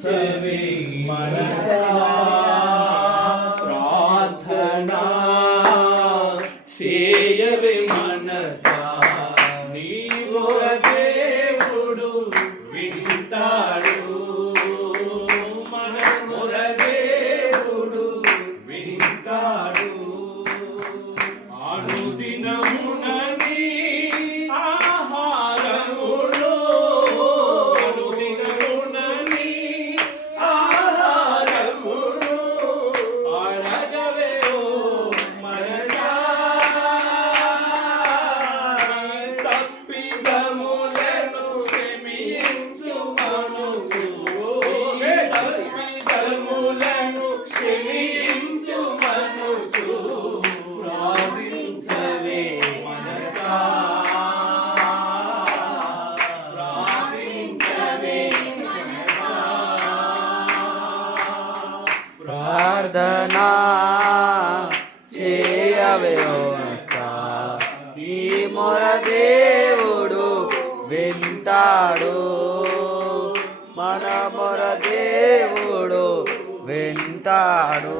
ప్రార్థించవే మనసా ప్రార్థనా చేయవే మనసా నీవు దేవుడు వింటాడు మన మొర దేవుడు వింటాడు అనుదినమునని ఆహారమును అనుదినమునని ఆహారమును అడగవే ఓ మనసా తప్పిదములను క్షమించు మనుచు తప్పిదములను క్షమించు మనుచు ప్రార్థించవే మనసా ప్రార్థించవే మనసా ప్రార్థనా చేయవే మనసా నీ మొర దేవుడు వింటాడు మన మొర దేవుడు వింటాడు